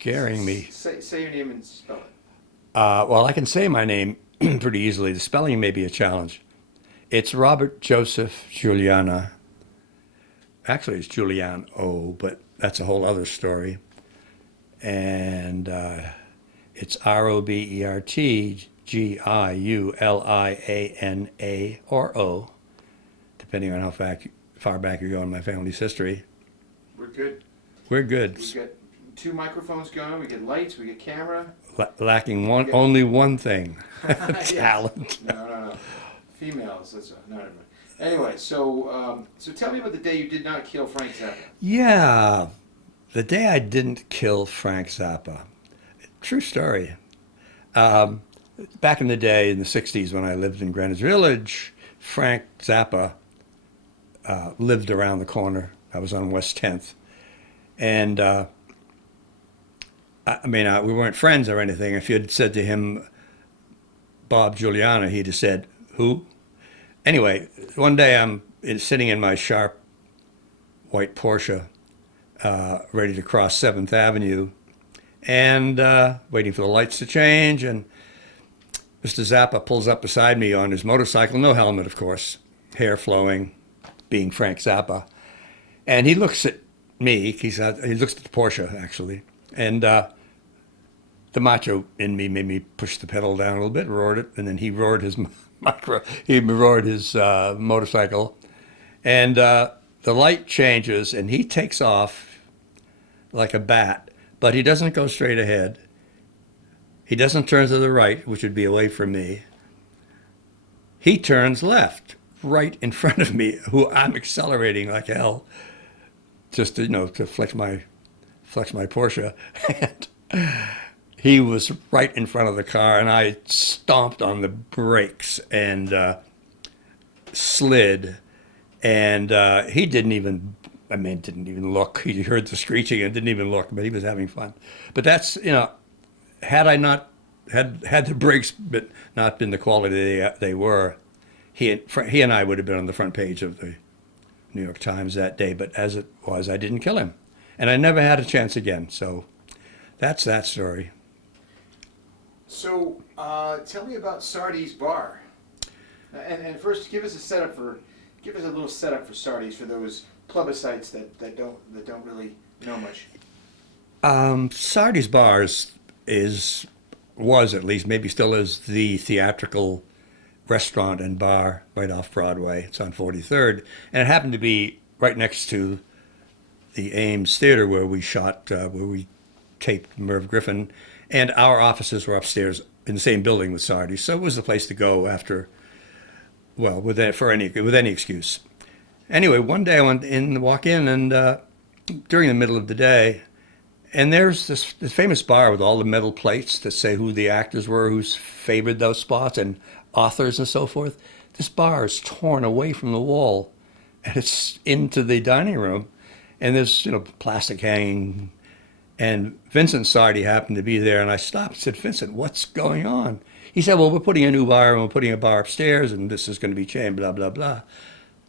scaring me. Say your name and spell it. Well, I can say my name pretty easily. The spelling may be a challenge. It's Robert Joseph Juliana. Actually, it's Julian O, but that's a whole other story. And it's RobertGiuliana or O, depending on how far back you go in my family's history. We're good. We're good. We've got two microphones going. We get lights. We get camera. Lacking Okay. only one thing: Yes. talent. No. Females. That's no. Never mind. Anyway, so tell me about the day you did not kill Frank Zappa. Yeah, the day I didn't kill Frank Zappa. True story. Um, Back in the day, in the '60s, when I lived in Greenwich Village, Frank Zappa lived around the corner. I was on West 10th, and we weren't friends or anything. If you had said to him, Bob Juliana, he'd have said, "Who?" Anyway, one day sitting in my sharp white Porsche, ready to cross 7th Avenue, and waiting for the lights to change. And Mr. Zappa pulls up beside me on his motorcycle, no helmet, of course, hair flowing, being Frank Zappa. And he looks at me. He looks at the Porsche, actually. And the macho in me made me push the pedal down a little bit, roared it, and then he roared his motorcycle, and the light changes, and he takes off like a bat, but he doesn't go straight ahead. He doesn't turn to the right, which would be away from me. He turns left, right in front of me, who I'm accelerating like hell, just to flex my Porsche. And he was right in front of the car, and I stomped on the brakes and slid. And he didn't even look. He heard the screeching and didn't even look, but he was having fun. But that's, had I not had the brakes not been the quality they were, he and I would have been on the front page of the New York Times that day. But as it was, I didn't kill him, and I never had a chance again. So that's that story. So tell me about Sardi's Bar. And first, give us a little setup for Sardi's for those plebiscites that don't really know much. Sardi's Bars was at least, maybe still is, the theatrical restaurant and bar right off Broadway. It's on 43rd, and it happened to be right next to the Ames Theater where we taped Merv Griffin, and our offices were upstairs in the same building with Sardi's, so it was the place to go after, well, with any excuse. Anyway, one day I walk in, and during the middle of the day, and there's this famous bar with all the metal plates that say who the actors were, who's favored those spots, and authors and so forth. This bar is torn away from the wall, and it's into the dining room, and there's plastic hanging. And Vincent Sardi happened to be there, and I stopped and said, "Vincent, what's going on?" He said, "Well, we're putting a new bar, and we're putting a bar upstairs, and this is going to be changed, blah, blah, blah."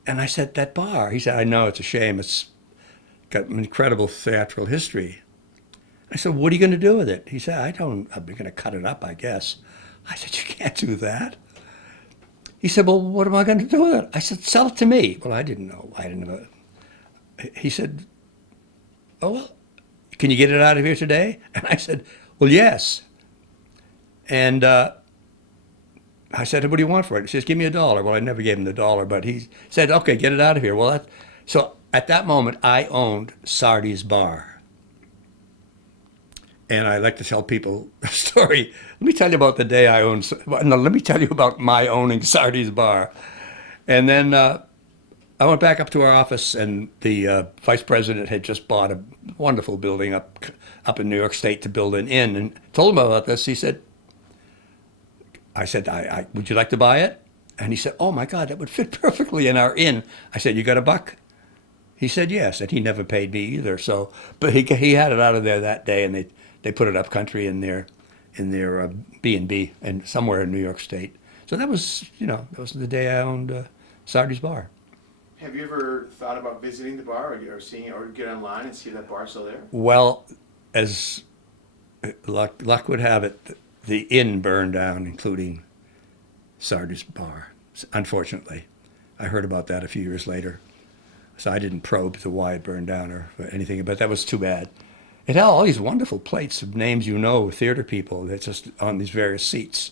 And I said, "That bar?" He said, "I know, it's a shame. It's got an incredible theatrical history." I said, "What are you going to do with it?" He said, I'm going to cut it up, I guess." I said, "You can't do that." He said, "Well, what am I going to do with it?" I said, "Sell it to me." Well, I didn't know. He said, "Oh, well, can you get it out of here today?" And I said, "Well, yes." And I said, "What do you want for it?" He says, "Give me $1." Well, I never gave him the dollar, but he said, "Okay, get it out of here." Well, so at that moment, I owned Sardi's Bar. And I like to tell people a story. Let me tell you about the day I owned. No, let me tell you about my owning Sardi's Bar. And then I went back up to our office, and the vice president had just bought a wonderful building up in New York State to build an inn, and told him about this. I said, "Would you like to buy it?" And he said, "Oh my God, that would fit perfectly in our inn." I said, "You got a buck?" He said yes, and he never paid me either. So, but he had it out of there that day, and they put it up country in their B&B and somewhere in New York State. So that was the day I owned Sardi's Bar. Have you ever thought about visiting the bar or seeing it or get online and see if that bar's still there? Well, as luck would have it, the inn burned down, including Sardi's Bar, unfortunately. I heard about that a few years later. So I didn't probe to why it burned down or anything, but that was too bad. It had all these wonderful plates of names theater people, that's just on these various seats.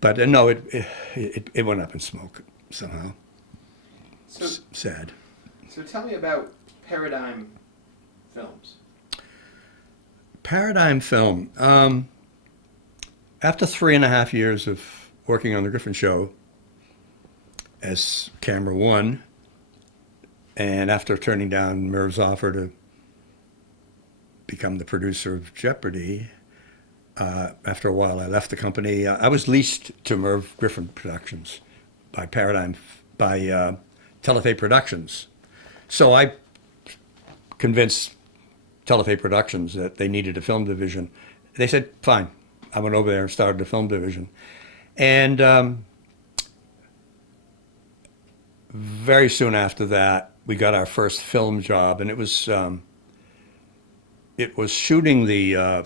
But no, it went up in smoke somehow. So, Sad. so tell me about Paradigm Films. Paradigm Film. After 3.5 years of working on the Griffin Show as camera one, and after turning down Merv's offer to become the producer of Jeopardy, after a while I left the company. I was leased to Merv Griffin Productions by Telefe Productions. So I convinced Telefe Productions that they needed a film division. They said, fine. I went over there and started a film division. And very soon after that, we got our first film job, and it was shooting the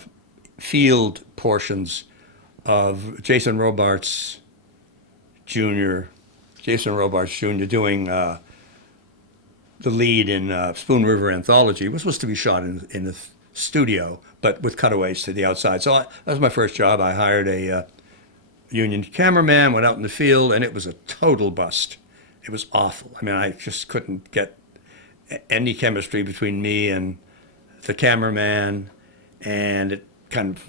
field portions of Jason Robards Jr. doing the lead in Spoon River Anthology. It was supposed to be shot in the studio, but with cutaways to the outside. So that was my first job. I hired a union cameraman, went out in the field, and it was a total bust. It was awful. I mean, I just couldn't get any chemistry between me and the cameraman, and it kind of,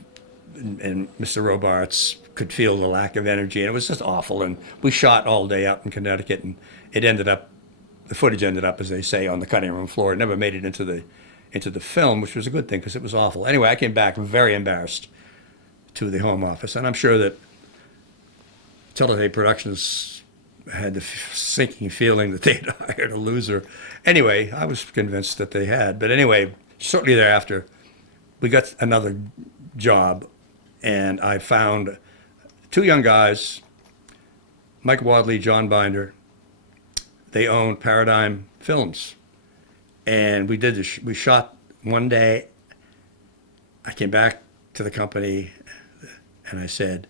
and Mr. Robards could feel the lack of energy, and it was just awful. And we shot all day out in Connecticut, and the footage ended up, as they say, on the cutting room floor. It never made it into the film, which was a good thing because it was awful. Anyway, I came back very embarrassed to the home office, and I'm sure that Telefe Productions had the sinking feeling that they'd hired a loser. Anyway, I was convinced that they had. But anyway, shortly thereafter, we got another job, and I found two young guys, Mike Wadley, John Binder. They owned Paradigm Films, and we shot one day. I came back to the company, and I said,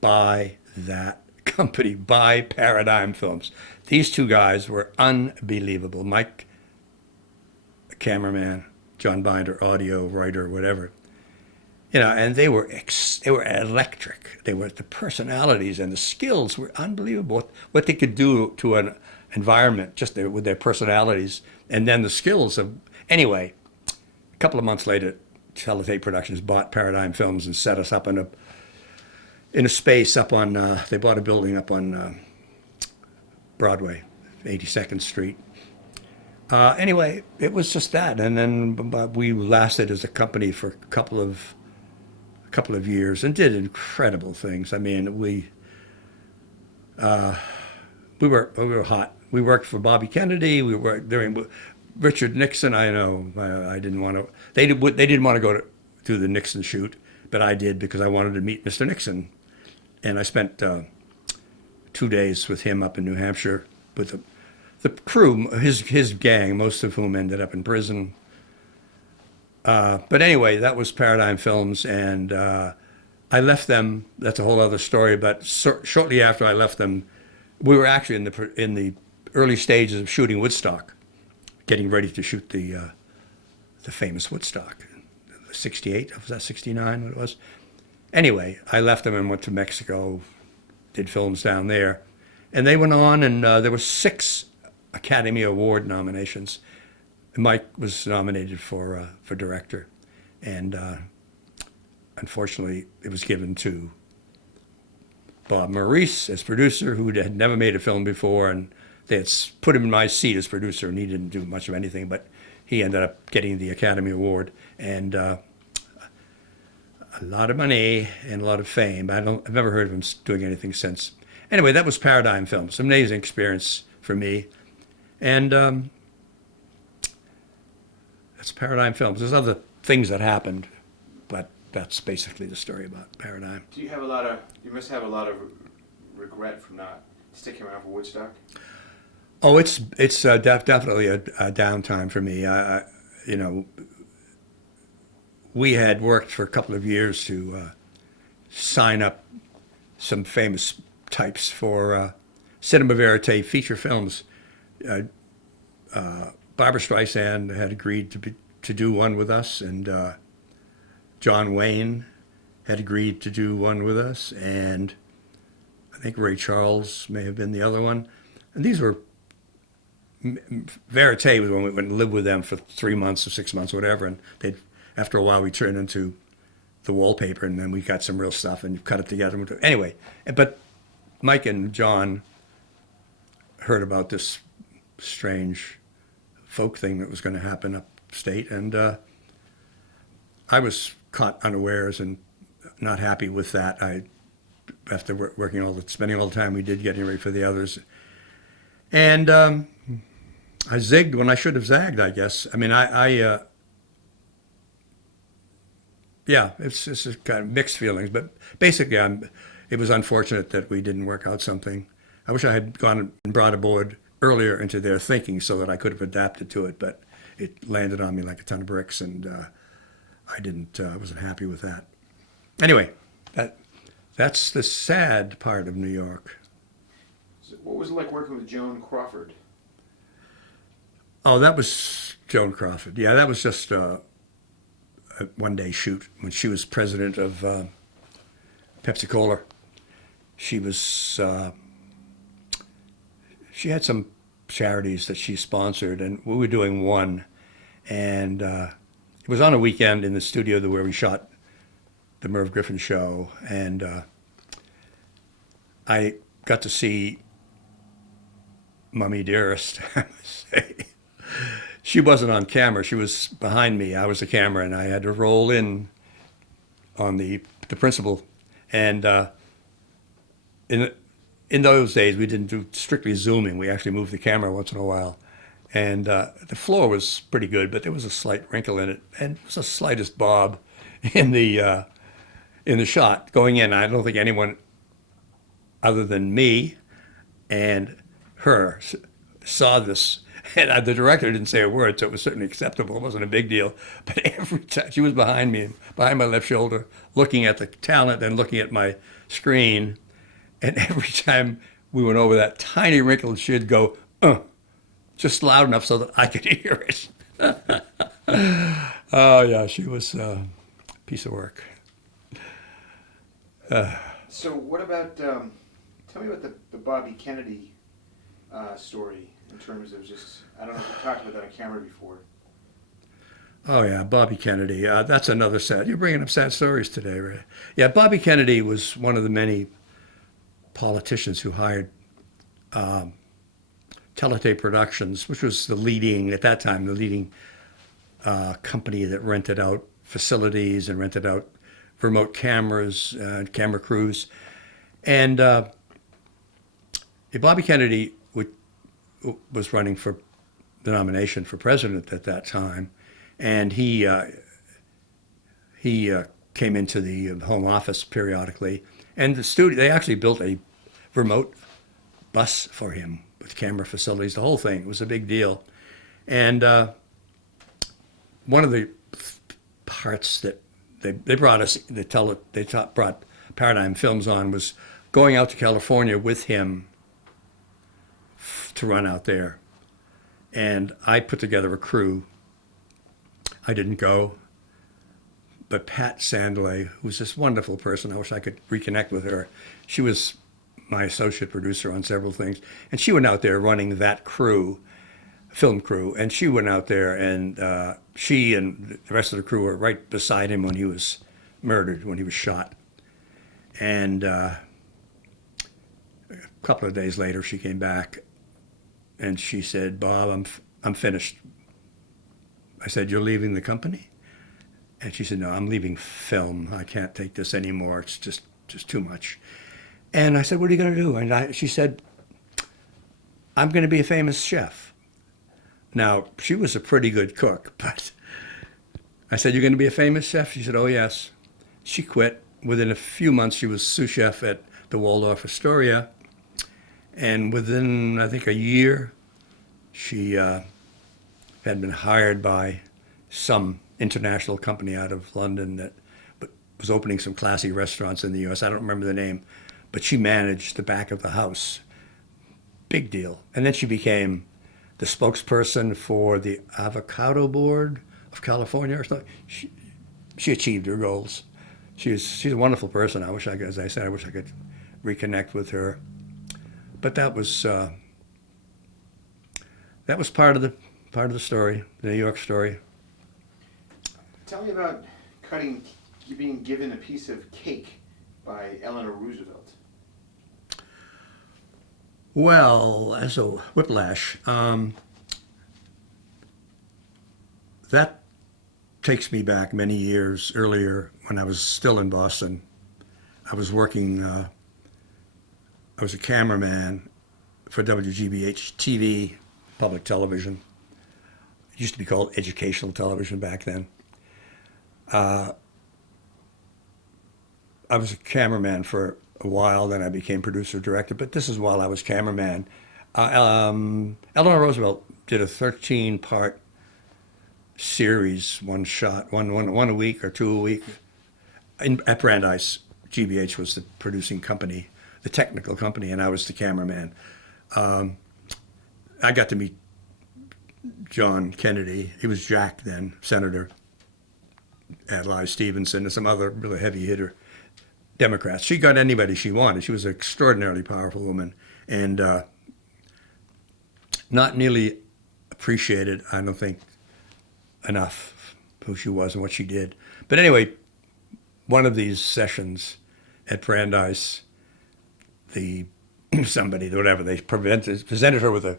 buy that company, buy Paradigm Films. These two guys were unbelievable. Mike, a cameraman, John Binder, audio writer, whatever. And they were electric. The personalities and the skills were unbelievable. What they could do to an environment just with their personalities, and then the skills of. Anyway, a couple of months later, Telefe Productions bought Paradigm Films and set us up in a space up on. They bought a building up on Broadway, 82nd Street. Anyway, it was just that, and then we lasted as a company for a couple of years and did incredible things. I mean, we were hot. We worked for Bobby Kennedy. We worked during Richard Nixon. I know I didn't want to. They didn't want to go to the Nixon shoot, but I did because I wanted to meet Mr. Nixon, and I spent 2 days with him up in New Hampshire with the crew, his gang, most of whom ended up in prison. But anyway, that was Paradigm Films, and I left them. That's a whole other story. But shortly after I left them, we were actually in the early stages of shooting Woodstock, getting ready to shoot the famous Woodstock, 68. Was that 69? What it was? Anyway, I left them and went to Mexico, did films down there, and they went on, and there were 6 Academy Award nominations. Mike was nominated for director, and unfortunately, it was given to Bob Maurice as producer, who had never made a film before, and they had put him in my seat as producer, and he didn't do much of anything, but he ended up getting the Academy Award and a lot of money and a lot of fame. I've never heard of him doing anything since. Anyway, that was Paradigm Films. Amazing experience for me, and that's Paradigm Films. There's other things that happened, but that's basically the story about Paradigm. You must have a lot of regret from not sticking around for Woodstock? Oh, it's definitely a downtime for me. we had worked for a couple of years to sign up some famous types for Cinema Verite feature films. Uh, Barbara Streisand had agreed to do one with us, and John Wayne had agreed to do one with us, and I think Ray Charles may have been the other one. And these were Verite was when we went and lived with them for 3 months or 6 months, or whatever, and they after a while we turned into the wallpaper, and then we got some real stuff and cut it together. Anyway, but Mike and John heard about this strange folk thing that was going to happen upstate, and I was caught unawares and not happy with that. After spending all the time we did getting ready for the others, and I zigged when I should have zagged, I guess. I mean, yeah, it's just kind of mixed feelings, but basically, it was unfortunate that we didn't work out something. I wish I had gone and brought aboard earlier into their thinking so that I could have adapted to it, but it landed on me like a ton of bricks, and I wasn't happy with that. Anyway, that's the sad part of New York. So what was it like working with Joan Crawford? Oh, that was Joan Crawford. Yeah, that was just a one-day shoot when she was president of Pepsi Cola. She was she had some charities that she sponsored, and we were doing one, and it was on a weekend in the studio where we shot the Merv Griffin show, and I got to see Mummy Dearest, I must say. She wasn't on camera. She was behind me. I was the camera, and I had to roll in on the principal. And in those days, we didn't do strictly zooming. We actually moved the camera once in a while. And the floor was pretty good, but there was a slight wrinkle in it, and it was the slightest bob in the shot going in. I don't think anyone other than me and her saw this. And the director didn't say a word, so it was certainly acceptable. It wasn't a big deal. But every time she was behind me, behind my left shoulder, looking at the talent and looking at my screen. And every time we went over that tiny wrinkle, she'd go, just loud enough so that I could hear it. Oh, yeah, she was a piece of work. So what about, tell me about the Bobby Kennedy story in terms of just, I don't know if you've talked about that on camera before. Oh, yeah, Bobby Kennedy. That's another sad. You're bringing up sad stories today, right? Yeah, Bobby Kennedy was one of the many politicians who hired Teletape Productions, which was at that time, the leading company that rented out facilities and rented out remote cameras, camera crews. And Bobby Kennedy was running for the nomination for president at that time, and he came into the home office periodically, and the studio, they actually built a remote bus for him with camera facilities, the whole thing. It was a big deal. And one of the parts that they brought us, brought Paradigm Films on, was going out to California with him to run out there. And I put together a crew. I didn't go, but Pat Sandley, who's this wonderful person, I wish I could reconnect with her. She was my associate producer on several things, and she went out there running that crew, film crew, and she went out there, and she and the rest of the crew were right beside him when he was murdered, when he was shot. And a couple of days later, she came back, and she said, "Bob, I'm finished." I said, "You're leaving the company?" And she said, "No, I'm leaving film. I can't take this anymore. It's just too much." And I said, "What are you going to do?" And she said, "I'm going to be a famous chef." Now, she was a pretty good cook, but I said, "You're going to be a famous chef?" She said, "Oh, yes." She quit. Within a few months, she was sous chef at the Waldorf Astoria. And within, I think, a year, she had been hired by some international company out of London that was opening some classy restaurants in the U.S. I don't remember the name, but she managed the back of the house. Big deal. And then she became the spokesperson for the Avocado Board of California or something. She achieved her goals. She's a wonderful person. I wish I could, as I said, I wish I could reconnect with her. But that was part of the story, the New York story. Tell me about being given a piece of cake by Eleanor Roosevelt. Well, as a whiplash, that takes me back many years earlier when I was still in Boston. I was working, I was a cameraman for WGBH TV, public television. It used to be called educational television back then. I was a cameraman for a while, then I became producer director, but this is while I was cameraman. Eleanor Roosevelt did a 13-part series, one a week or two a week, at Brandeis. GBH was the producing company, the technical company, and I was the cameraman. I got to meet John Kennedy. He was Jack then, Senator, Adlai Stevenson, and some other really heavy hitter Democrats. She got anybody she wanted. She was an extraordinarily powerful woman, and not nearly appreciated, I don't think, enough who she was and what she did. But anyway, one of these sessions at Brandeis, somebody, whatever, they presented her with a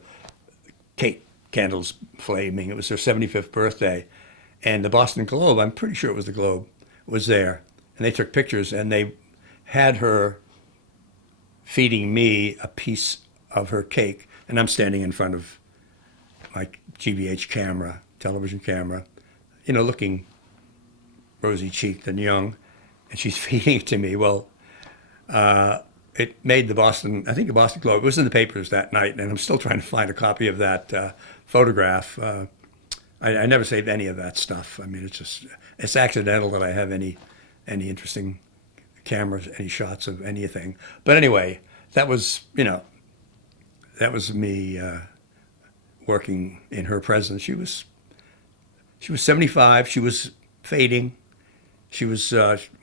cake, candles flaming. It was her 75th birthday. And the Boston Globe, I'm pretty sure it was the Globe, was there. And they took pictures, and they had her feeding me a piece of her cake. And I'm standing in front of my GBH camera, television camera, looking rosy-cheeked and young. And she's feeding it to me. Well, it made the Boston Globe, it was in the papers that night, and I'm still trying to find a copy of that photograph. I never saved any of that stuff. I mean, it's accidental that I have any interesting cameras, any shots of anything. But anyway, that was me working in her presence. She was 75. She was fading. She was,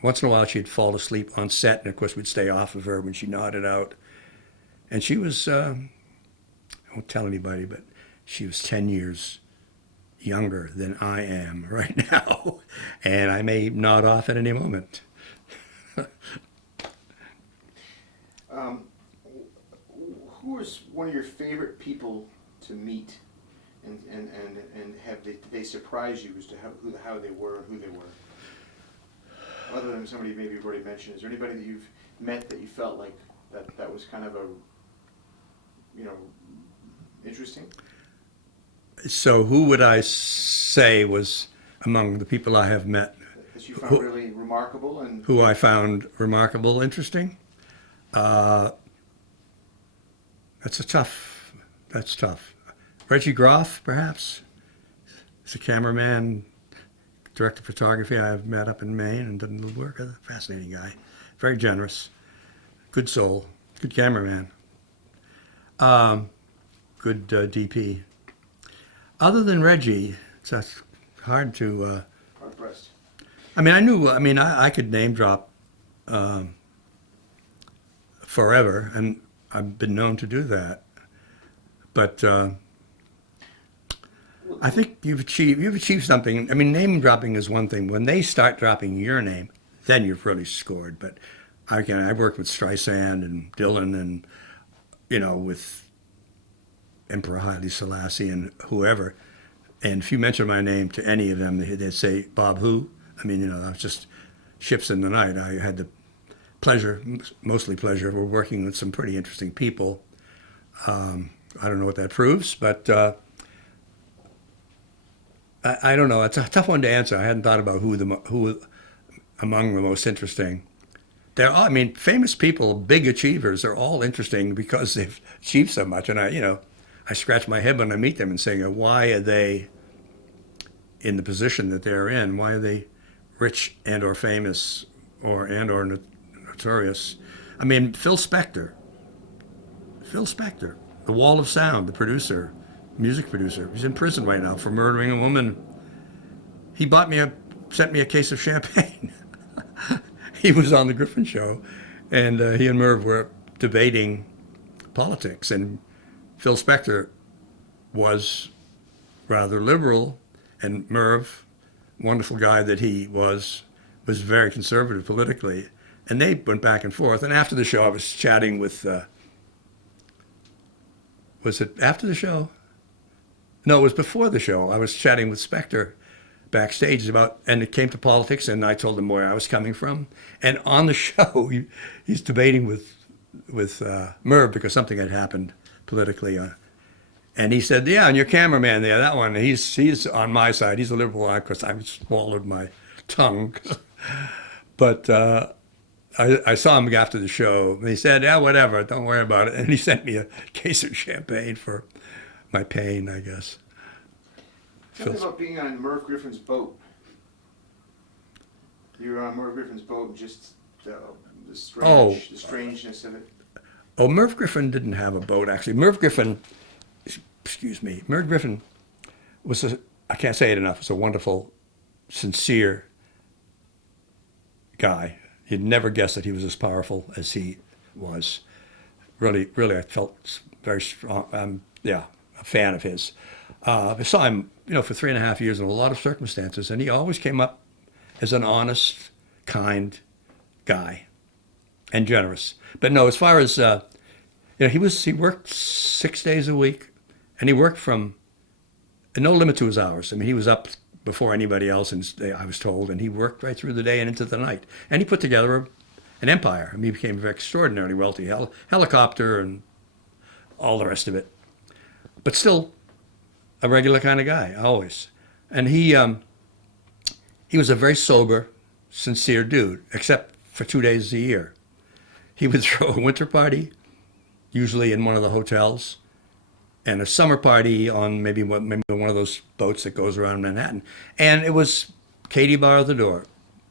once in a while she'd fall asleep on set, and of course we'd stay off of her when she nodded out. And she was, I won't tell anybody, but she was 10 years younger than I am right now. And I may nod off at any moment. Who was one of your favorite people to meet, and they surprise you as to how they were and who they were? Other than somebody maybe you've already mentioned, is there anybody that you've met that you felt like that was kind of interesting? So who would I say was among the people I have met? That you found really remarkable and who I found remarkable, interesting? That's tough. Reggie Groff, perhaps. He's a cameraman, director of photography I've met up in Maine and done a little work. A fascinating guy. Very generous. Good soul. Good cameraman. Good DP. Other than Reggie, it's hard to... hard-pressed. I could name drop forever, and I've been known to do that. But I think you've achieved something. I mean, name dropping is one thing. When they start dropping your name, then you've really scored. But I've worked with Streisand and Dylan and, with Emperor Haile Selassie and whoever. And if you mention my name to any of them, they'd say, Bob who? I was just ships in the night. I had the pleasure, mostly pleasure, of working with some pretty interesting people. I don't know what that proves, but I don't know. It's a tough one to answer. I hadn't thought about who among the most interesting. Famous people, big achievers, are all interesting because they've achieved so much. And I scratch my head when I meet them and saying, why are they in the position that they're in? Why are they rich and or famous or notorious? I mean, Phil Spector, the Wall of Sound, the producer, music producer. He's in prison right now for murdering a woman. He sent me a case of champagne. He was on the Griffin Show, and he and Merv were debating politics, and Phil Spector was rather liberal, and Merv, wonderful guy that he was very conservative politically, and they went back and forth. And after the show, I was chatting with. Was it after the show? No, it was before the show. I was chatting with Spector backstage and it came to politics, and I told him where I was coming from. And on the show, he's debating with Merv because something had happened politically. And he said, "Yeah, and your cameraman there, that one, he's on my side. He's a liberal." Of course, I swallowed my tongue. But I saw him after the show, and he said, "Yeah, whatever, don't worry about it." And he sent me a case of champagne for my pain, I guess. Tell me about being on Merv Griffin's boat. You were on Merv Griffin's boat, just the strangeness of it. Oh, Merv Griffin didn't have a boat, actually. Merv Griffin was I can't say it enough, was a wonderful, sincere guy. You'd never guess that he was as powerful as he was. Really, I felt very strong. A fan of his. I saw him, for 3.5 years in a lot of circumstances, and he always came up as an honest, kind guy, and generous. But no, as far as he worked 6 days a week, and he worked from no limit to his hours. I mean, he was up before anybody else, and I was told, and he worked right through the day and into the night, and he put together an empire. I mean, he became extraordinarily wealthy, helicopter and all the rest of it. But still, a regular kind of guy, always. And he was a very sober, sincere dude, except for 2 days a year. He would throw a winter party, usually in one of the hotels, and a summer party on maybe one of those boats that goes around Manhattan. And it was Katie bar at the door,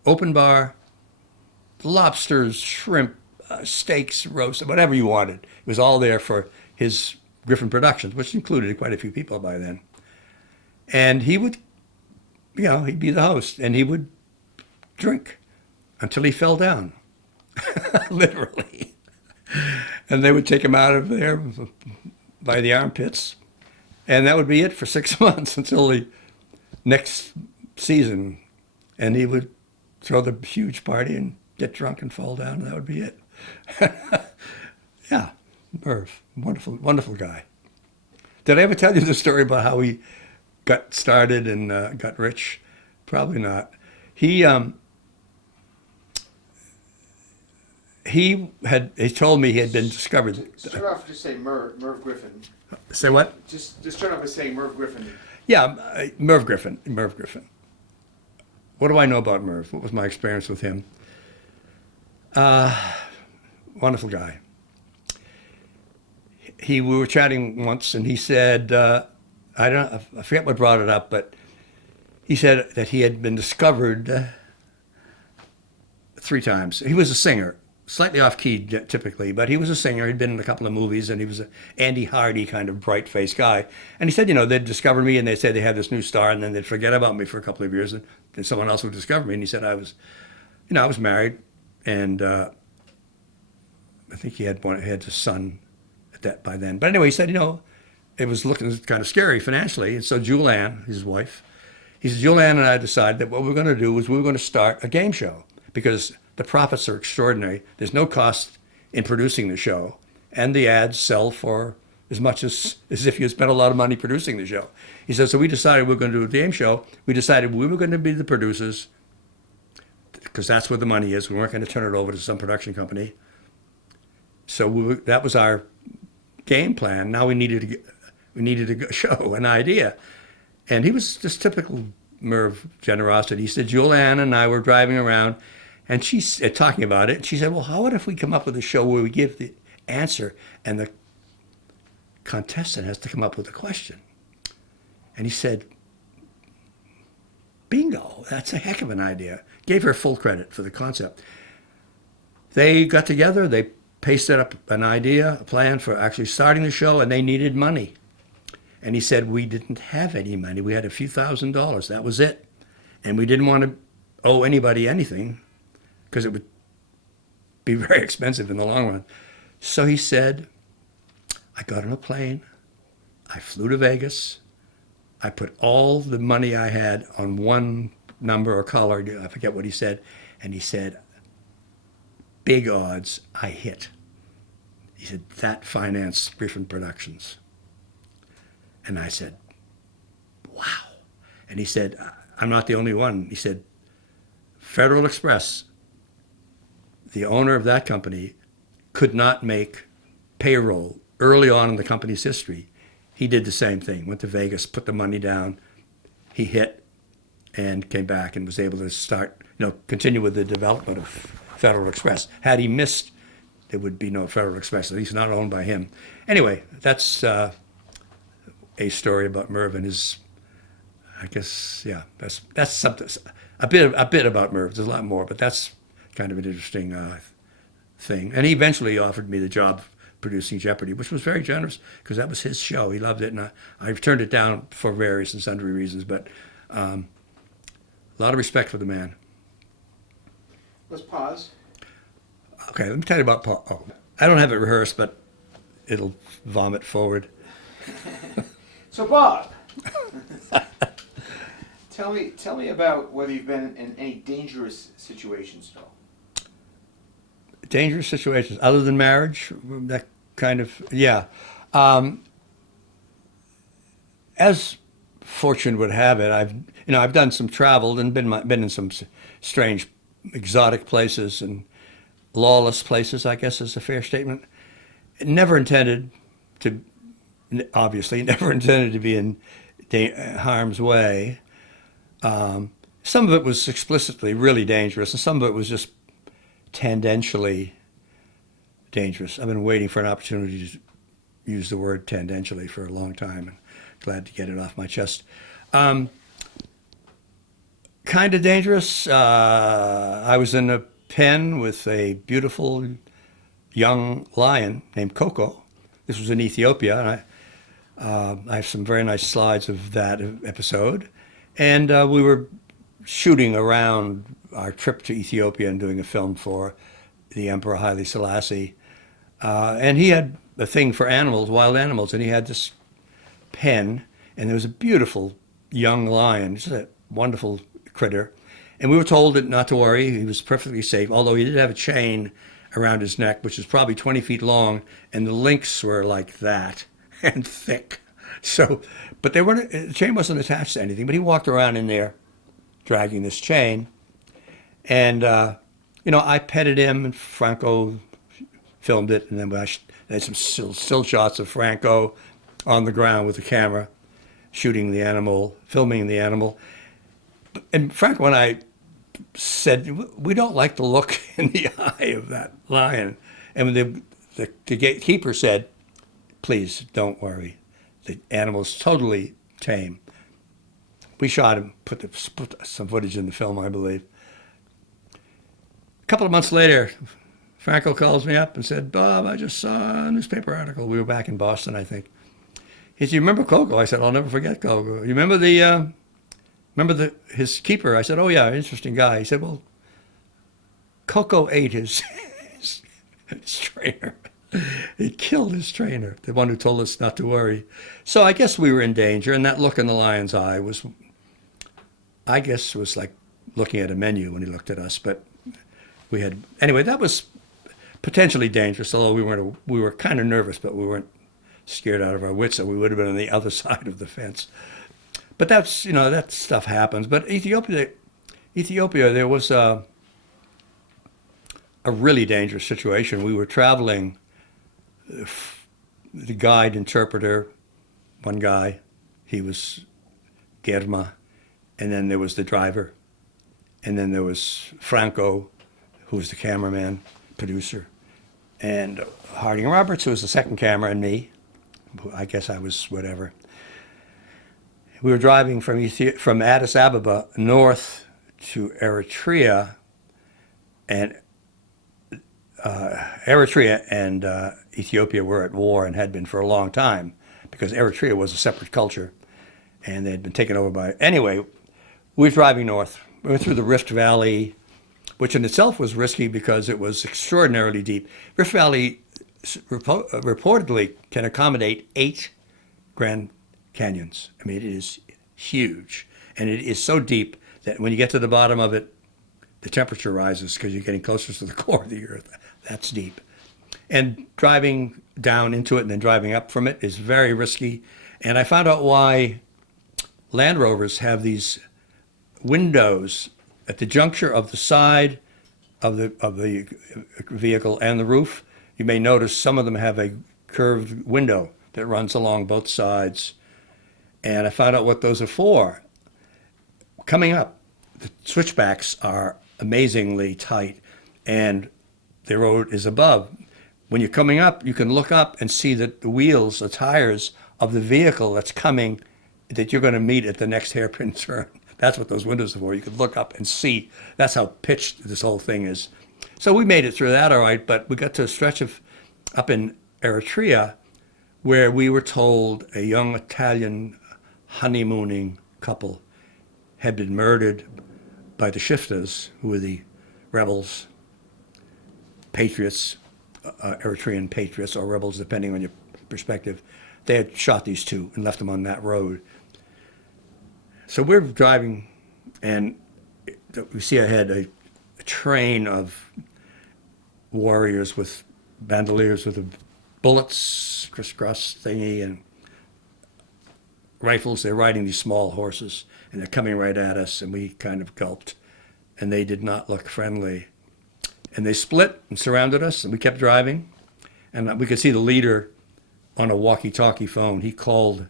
open bar, lobsters, shrimp, steaks, roast, whatever you wanted. It was all there for his Griffin Productions, which included quite a few people by then. And he would, he'd be the host, and he would drink until he fell down, literally. And they would take him out of there by the armpits, and that would be it for 6 months until the next season. And he would throw the huge party and get drunk and fall down, and that would be it. Yeah, Merv, wonderful guy. Did I ever tell you the story about how he got started and got rich? Probably not. He told me he had been discovered. Start off just say Merv Griffin. Say what? Just start off by saying Merv Griffin. Yeah, Merv Griffin. What do I know about Merv? What was my experience with him? Wonderful guy. We were chatting once, and he said, I forget what brought it up, but he said that he had been discovered 3 times. He was a singer, slightly off-key typically, but he was a singer. He'd been in a couple of movies, and he was an Andy Hardy kind of bright-faced guy. And he said, they'd discover me, and they'd say they had this new star, and then they'd forget about me for a couple of years, and then someone else would discover me. And he said I was married, and I think he had a son by then. But anyway, he said, it was looking kind of scary financially. And so Julianne, his wife, he said, Julianne and I decided that what we were going to do was we were going to start a game show because the profits are extraordinary. There's no cost in producing the show, and the ads sell for as much as if you spent a lot of money producing the show. He said, so we decided we were going to do a game show. We decided we were going to be the producers because that's where the money is. We weren't going to turn it over to some production company. So that was our game plan. Now we needed a show, an idea. And he was just typical Merv generosity. He said, Julianne and I were driving around, and she's talking about it. And she said, well, how about if we come up with a show where we give the answer and the contestant has to come up with a question? And he said, bingo, that's a heck of an idea. Gave her full credit for the concept. They got together, they pasted up an idea, a plan for actually starting the show, and they needed money. And he said, we didn't have any money. We had a few $1,000s. That was it. And we didn't want to owe anybody anything because it would be very expensive in the long run. So he said, I got on a plane. I flew to Vegas. I put all the money I had on one number or color. I forget what he said. And he said, big odds I hit. He said, that financed Griffin Productions. And I said, wow. And he said, I'm not the only one. He said, Federal Express, the owner of that company, could not make payroll early on in the company's history. He did the same thing, went to Vegas, put the money down, he hit, and came back and was able to start, continue with the development of Federal Express. Had he missed, there would be no Federal Express, at least not owned by him. Anyway, that's a story about Merv and his, I guess, yeah, that's something, a bit about Merv. There's a lot more, but that's kind of an interesting thing. And he eventually offered me the job of producing Jeopardy, which was very generous because that was his show. He loved it, and I turned it down for various and sundry reasons, but a lot of respect for the man. Let's pause. Okay, let me tell you about Paul. Oh, I don't have it rehearsed, but it'll vomit forward. So Bob, tell me about whether you've been in any dangerous situations at all. Dangerous situations other than marriage, that kind of, yeah. As fortune would have it, I've done some travel and been in some strange, exotic places and lawless places, I guess is a fair statement. Obviously never intended to be in harm's way. Some of it was explicitly really dangerous, and some of it was just tangentially dangerous. I've been waiting for an opportunity to use the word tangentially for a long time, and glad to get it off my chest. Kind of dangerous. I was in a pen with a beautiful young lion named Coco. This was in Ethiopia, and I have some very nice slides of that episode. And we were shooting around our trip to Ethiopia and doing a film for the Emperor Haile Selassie. And he had a thing for animals, wild animals, and he had this pen, and there was a beautiful young lion, just a wonderful critter. And we were told that not to worry, he was perfectly safe, although he did have a chain around his neck, which was probably 20 feet long, and the links were like that and thick. So, but the chain wasn't attached to anything, but he walked around in there dragging this chain. And, I petted him, and Franco filmed it, and then I had some still shots of Franco on the ground with the camera, shooting the animal, filming the animal. And Franco and I said, we don't like the look in the eye of that lion. And the gatekeeper said, please don't worry. The animal's totally tame. We shot him, put some footage in the film, I believe. A couple of months later, Franco calls me up and said, Bob, I just saw a newspaper article. We were back in Boston, I think. He said, you remember Coco? I said, I'll never forget Coco. You remember his keeper? I said, oh yeah, interesting guy. He said, well, Coco ate his trainer. He killed his trainer, the one who told us not to worry. So I guess we were in danger, and that look in the lion's eye was like looking at a menu when he looked at us. But anyway, that was potentially dangerous, although we were kind of nervous, but we weren't scared out of our wits, so we would have been on the other side of the fence. But that stuff happens. But Ethiopia, there was a really dangerous situation. We were traveling, the guide interpreter, one guy, he was Germa, and then there was the driver, and then there was Franco, who was the cameraman, producer, and Harding Roberts, who was the second camera, and me. I guess I was whatever. We were driving from Addis Ababa north to Eritrea, and Eritrea and Ethiopia were at war and had been for a long time because Eritrea was a separate culture and they had been taken over by. Anyway, we were driving north. We went through the Rift Valley, which in itself was risky because it was extraordinarily deep. Rift Valley reportedly can accommodate 8 Grand Canyons. I mean, it is huge. And it is so deep that when you get to the bottom of it, the temperature rises because you're getting closer to the core of the earth. That's deep. And driving down into it and then driving up from it is very risky. And I found out why Land Rovers have these windows at the juncture of the side of the vehicle and the roof. You may notice some of them have a curved window that runs along both sides. And I found out what those are for. Coming up, the switchbacks are amazingly tight, and the road is above. When you're coming up, you can look up and see that the wheels, the tires of the vehicle that's coming, that you're going to meet at the next hairpin turn. That's what those windows are for. You can look up and see. That's how pitched this whole thing is. So we made it through that all right, but we got to a stretch of up in Eritrea where we were told a young Italian honeymooning couple had been murdered by the Shiftas, who were the rebels, patriots, Eritrean patriots or rebels, depending on your perspective. They had shot these two and left them on that road. So we're driving, and we see ahead a train of warriors with bandoliers with bullets, crisscross thingy, and rifles. They're riding these small horses, and they're coming right at us, and we kind of gulped, and they did not look friendly. And they split and surrounded us, and we kept driving, and we could see the leader on a walkie-talkie phone. He called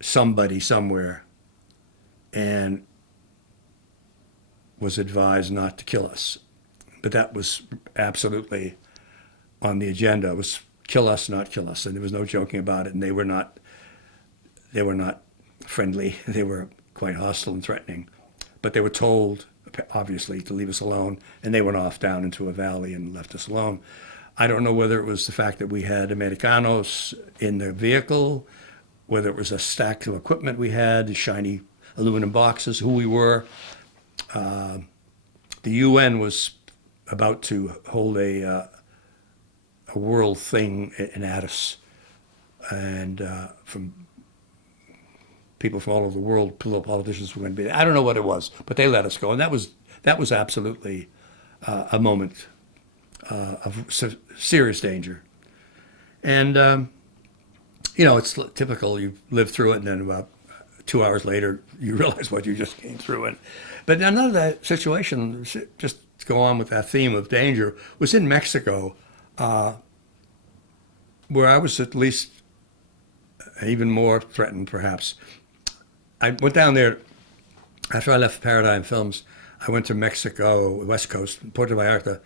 somebody somewhere and was advised not to kill us. But that was absolutely on the agenda. It was kill us, not kill us, and there was no joking about it. And they were not friendly. They were quite hostile and threatening. But they were told, obviously, to leave us alone, and they went off down into a valley and left us alone. I don't know whether it was the fact that we had Americanos in the vehicle, whether it was a stack of equipment we had, the shiny aluminum boxes, who we were. The UN was about to hold a world thing in Addis, and from people from all over the world, politicians were going to be there. I don't know what it was, but they let us go, and that was absolutely a moment of serious danger. And it's typical. You live through it, and then about 2 hours later, you realize what you just came through. But another situation, just to go on with that theme of danger, was in Mexico, where I was at least even more threatened, perhaps. I went down there after I left Paradigm Films. I went to Mexico, West Coast, Puerto Vallarta,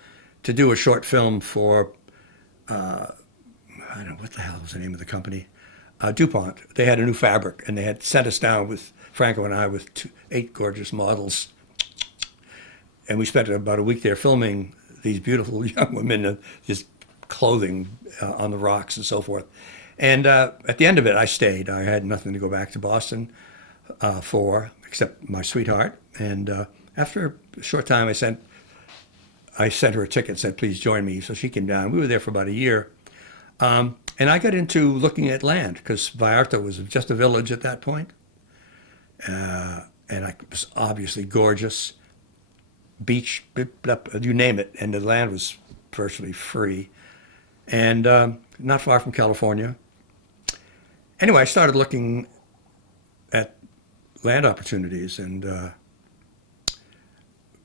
to do a short film for, I don't know, what the hell was the name of the company? DuPont. They had a new fabric, and they had sent us down with Franco and I with 8 gorgeous models. And we spent about a week there filming these beautiful young women, just clothing on the rocks and so forth. And at the end of it, I stayed. I had nothing to go back to Boston for, except my sweetheart. And after a short time, I sent her a ticket, said, please join me. So she came down. We were there for about a year. And I got into looking at land, because Vallarta was just a village at that point. And it was obviously gorgeous. Beach, you name it. And the land was virtually free. And not far from California. Anyway, I started looking at land opportunities, and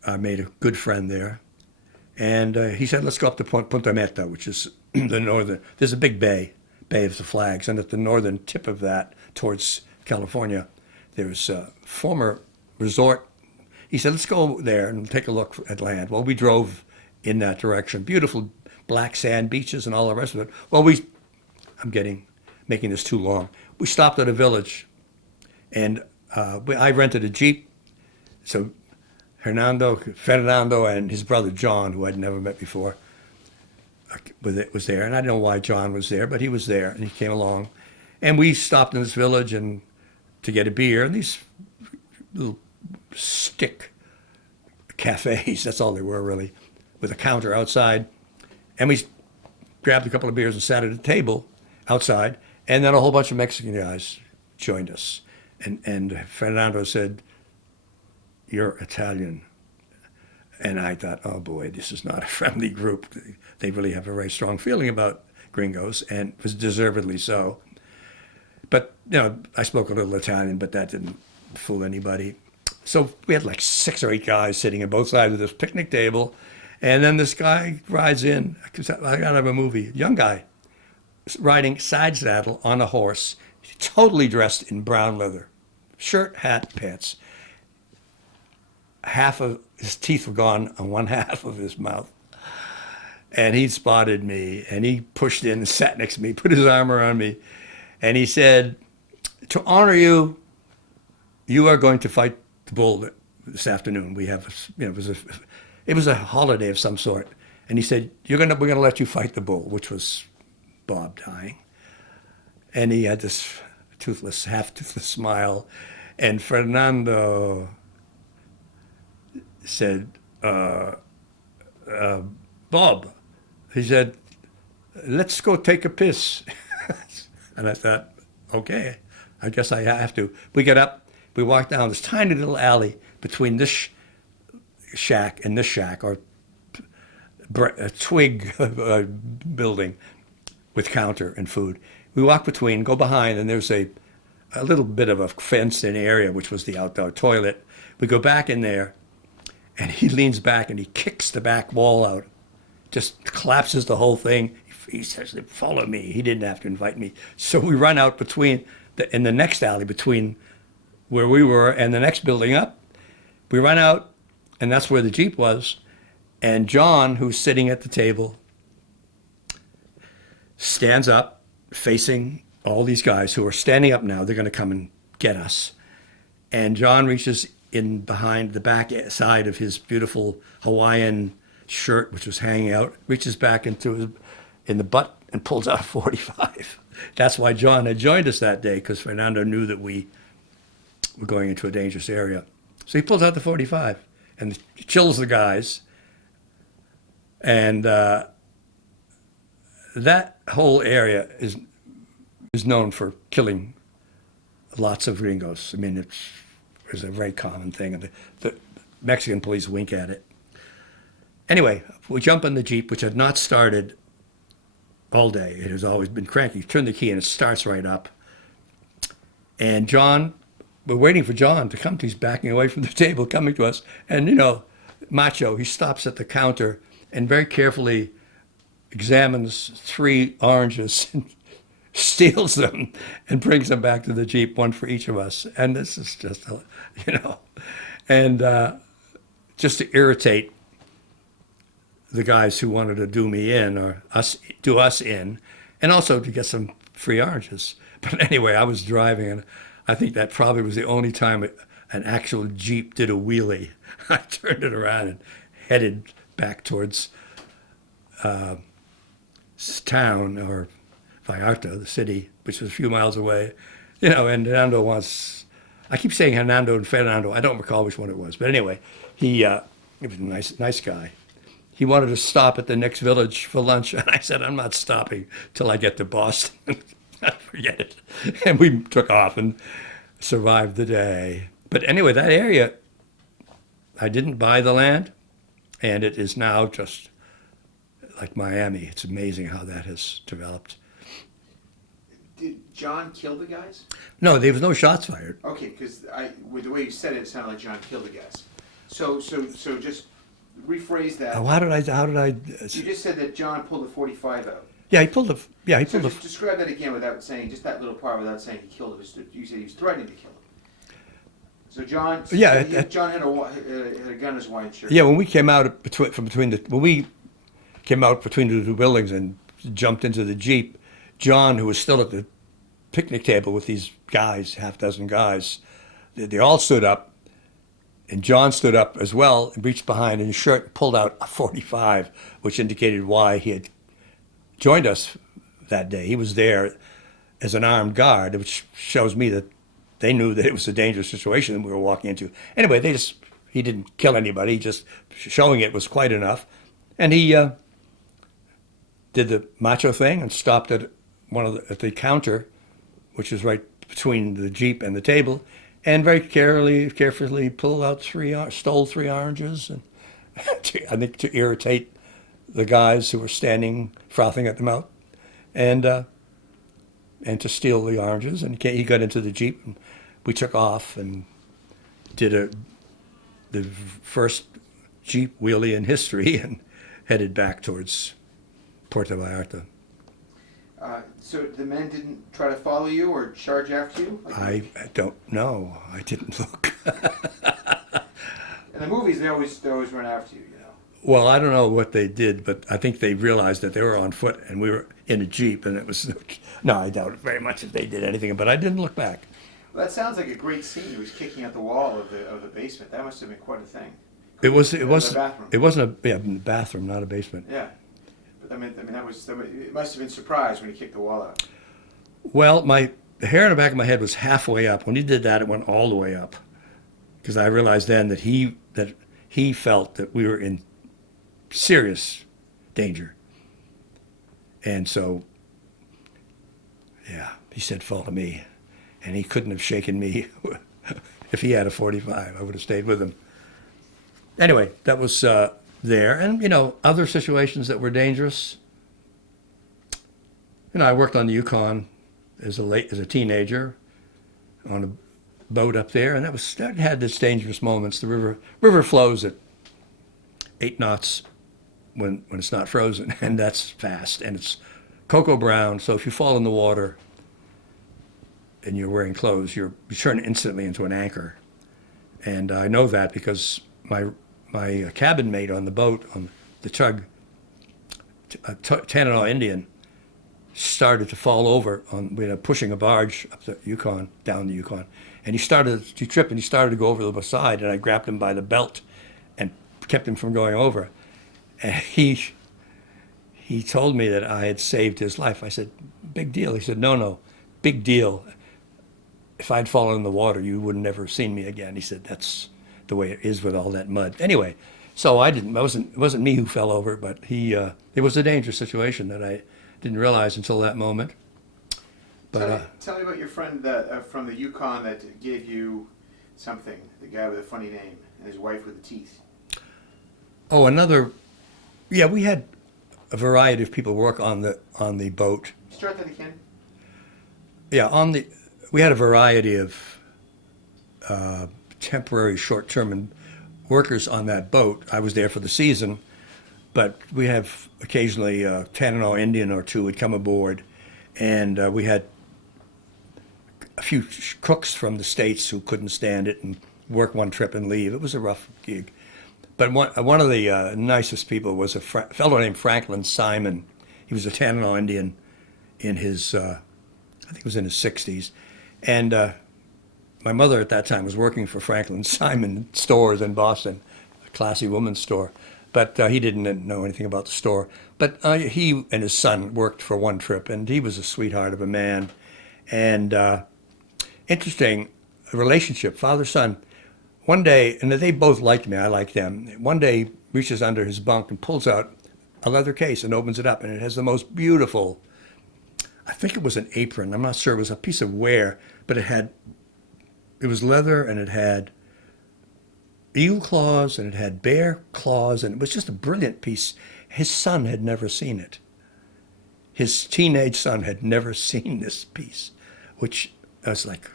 I made a good friend there. And he said, let's go up to Punta Meta, which is the northern, there's a big Bay of the Flags, and at the northern tip of that, towards California, there's a former resort. He said, let's go there and take a look at land. Well, we drove in that direction. Beautiful black sand beaches and all the rest of it. Well, I'm making this too long. We stopped at a village And I rented a Jeep. So Fernando and his brother John, who I'd never met before, was there. And I don't know why John was there, but he was there and he came along. And we stopped in this village and to get a beer. And these little stick cafes, that's all they were really, with a counter outside. And we grabbed a couple of beers and sat at a table outside. And then a whole bunch of Mexican guys joined us. And Fernando said, "You're Italian." And I thought, oh boy, this is not a friendly group. They really have a very strong feeling about gringos, and was deservedly so. But, I spoke a little Italian, but that didn't fool anybody. So we had like 6 or 8 guys sitting on both sides of this picnic table. And then this guy rides in, I got out of a movie, young guy, riding side saddle on a horse, totally dressed in brown leather, shirt, hat, pants. Half of his teeth were gone on one half of his mouth. And he spotted me, and he pushed in and sat next to me, put his arm around me, and he said, "To honor you, you are going to fight the bull this afternoon. We have, it was a holiday of some sort." And he said, we're going to let you fight the bull," which was Bob dying. And he had this half-toothless smile. And Fernando said, "Bob," he said, "let's go take a piss." And I thought, okay, I guess I have to. We got up, we walked down this tiny little alley between this shack and this shack, or a twig building with counter and food. We walk between, go behind, and there's a little bit of a fenced-in area, which was the outdoor toilet. We go back in there, and he leans back and he kicks the back wall out, just collapses the whole thing. He says, "Follow me." He didn't have to invite me. So we run out in the next alley between where we were and the next building up. We run out, and that's where the Jeep was. And John, who's sitting at the table, stands up facing all these guys who are standing up now. They're going to come and get us. And John reaches in behind the back side of his beautiful Hawaiian shirt, which was hanging out, reaches back in the butt and pulls out a .45. That's why John had joined us that day, because Fernando knew that we were going into a dangerous area. So he pulls out the .45 and chills the guys. And that whole area is known for killing lots of gringos. I mean, it's a very common thing, and the Mexican police wink at it. Anyway, we jump in the Jeep, which had not started all day. It has always been cranky. You turn the key and it starts right up. And John, we're waiting for John to come. He's backing away from the table, coming to us. And, macho, he stops at the counter and very carefully examines 3 oranges and steals them and brings them back to the Jeep, one for each of us. And this is just, and just to irritate the guys who wanted to do me in, or do us in, and also to get some free oranges. But anyway, I was driving, and I think that probably was the only time an actual Jeep did a wheelie. I turned it around and headed back towards town, or Vallarta, the city, which was a few miles away. And Hernando I keep saying Hernando and Fernando, I don't recall which one it was. But anyway, he was a nice guy. He wanted to stop at the next village for lunch, and I said, "I'm not stopping till I get to Boston." Forget it. And we took off and survived the day. But anyway, that area, I didn't buy the land, and it is now just like Miami. It's amazing how that has developed. Did John kill the guys? No, there was no shots fired. Okay, because with the way you said it, it sounded like John killed the guys. So just rephrase that. How did I? You just said that John pulled the .45 out. Yeah, he pulled the. So just describe that again without saying, just that little part without saying he killed him. You said he was threatening to kill him. So John. Yeah. John had a gun in his Hawaiian shirt. Yeah, when we came out between the 2 buildings and jumped into the Jeep, John, who was still at the picnic table with these guys, half dozen guys. They all stood up, and John stood up as well and reached behind in his shirt and pulled out a 45, which indicated why he had joined us that day. He was there as an armed guard, which shows me that they knew that it was a dangerous situation that we were walking into. Anyway, he didn't kill anybody, just showing it was quite enough. And he did the macho thing and stopped at at the counter, which was right between the Jeep and the table, and very carefully pulled out stole 3 oranges, and I think to irritate the guys who were standing frothing at the mouth, and to steal the oranges. And he got into the Jeep, and we took off and did the first Jeep wheelie in history, and headed back towards Puerto Vallarta. So the men didn't try to follow you or charge after you? I don't know. I didn't look. In the movies, they always run after you, you know. Well, I don't know what they did, but I think they realized that they were on foot and we were in a Jeep, and it was no. I doubt very much if they did anything, but I didn't look back. Well, that sounds like a great scene. He was kicking out the wall of the basement. That must have been quite a thing. It was. The bathroom. It wasn't a bathroom, not a basement. Yeah, but I mean it must have been surprised when he kicked the wall out. Well, the hair on the back of my head was halfway up. When he did that, it went all the way up, because I realized then that he felt that we were in serious danger, and so yeah, he said, "Follow me," and he couldn't have shaken me if he had a 45. I would have stayed with him. Anyway, that was there, and other situations that were dangerous. I worked on the Yukon as a teenager on a boat up there, and that had its dangerous moments. The river flows at 8 knots when it's not frozen, and that's fast, and it's cocoa brown. So if you fall in the water and you're wearing clothes, you turn instantly into an anchor. And I know that because my cabin mate on the boat, on the tug, Tanana Indian, started to fall over pushing a barge up the Yukon, down the Yukon, and he tripped and he started to go over the side, and I grabbed him by the belt and kept him from going over. And he told me that I had saved his life. I said, "Big deal." He said, "No, big deal. If I'd fallen in the water, you would have never seen me again." He said, "That's the way it is with all that mud." Anyway, so it wasn't me who fell over, but it was a dangerous situation that I didn't realize until that moment. But tell me about your friend from the Yukon that gave you something, the guy with a funny name, and his wife with the teeth. Yeah, we had a variety of people work on the boat. Start that again. Yeah, we had a variety of temporary, short-term workers on that boat. I was there for the season, but we have occasionally a Tanana Indian or two would come aboard, and we had a few cooks from the States who couldn't stand it and work one trip and leave. It was a rough gig. But one of the nicest people was a fellow named Franklin Simon. He was a Tanana Indian in his, I think it was in his 60s. And my mother at that time was working for Franklin Simon stores in Boston, a classy woman's store. But he didn't know anything about the store. But he and his son worked for one trip, and he was a sweetheart of a man. And interesting relationship, father-son. One day, and they both liked me, I liked them. One day, he reaches under his bunk and pulls out a leather case and opens it up, and it has the most beautiful, I think it was an apron, I'm not sure, it was a piece of ware, but it was leather, and it had eel claws, and it had bear claws, and it was just a brilliant piece. His son had never seen it. His teenage son had never seen this piece, which I was like,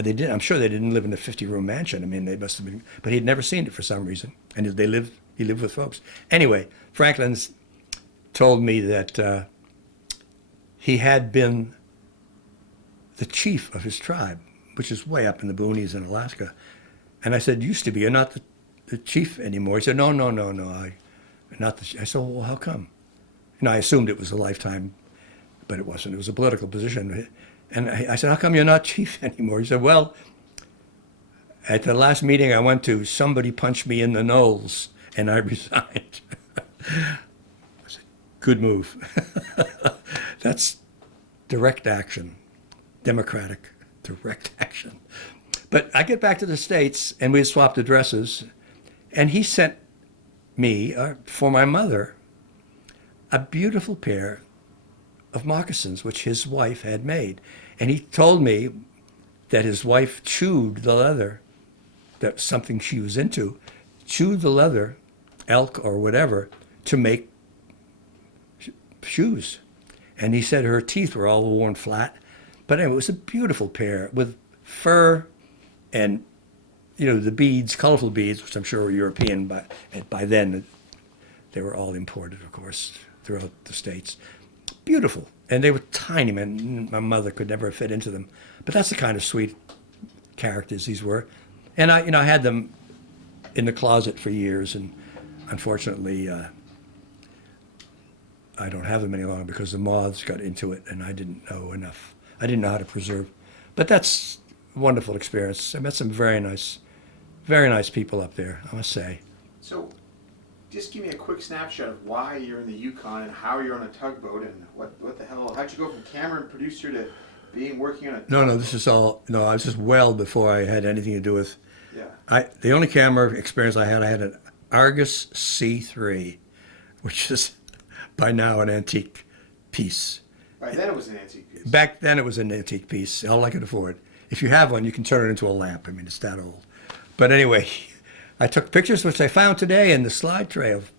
they did. I'm sure they didn't live in a 50-room mansion. I mean, they must have been, but he'd never seen it for some reason, and he lived with folks. Anyway, Franklin's told me that he had been the chief of his tribe, which is way up in the boonies in Alaska. And I said, "Used to be. You're not the chief anymore." He said, No. I'm not the chief. I said, "Well, how come?" And I assumed it was a lifetime but it wasn't. It was a political position. And I said, how come you're not chief anymore? He said, well, at the last meeting I went to, somebody punched me in the nose, and I resigned. I said, good move. That's direct action, democratic direct action. But I get back to the States, and we swapped addresses, and he sent me, for my mother, a beautiful pair of moccasins, which his wife had made. And he told me that his wife chewed the leather, that's something she was into, chewed the leather, elk or whatever, to make shoes. And he said her teeth were all worn flat. But anyway, it was a beautiful pair with fur and, the beads, colorful beads, which I'm sure were European, but by then they were all imported, of course, throughout the States. Beautiful. And they were tiny, man. My mother could never fit into them. But that's the kind of sweet characters these were. And I had them in the closet for years, and unfortunately, I don't have them any longer because the moths got into it, and I didn't know enough. I didn't know how to preserve. But that's a wonderful experience. I met some very nice people up there, I must say. So, just give me a quick snapshot of why you're in the Yukon and how you're on a tugboat and what the hell, how'd you go from camera and producer to working on a tugboat? No, I was just well before I had anything to do with. Yeah. The only camera experience I had an Argus C3, which is by now an antique piece. By then it was an antique piece. Back then it was an antique piece, all I could afford. If you have one, you can turn it into a lamp. I mean, it's that old. But anyway, I took pictures, which I found today in the slide tray of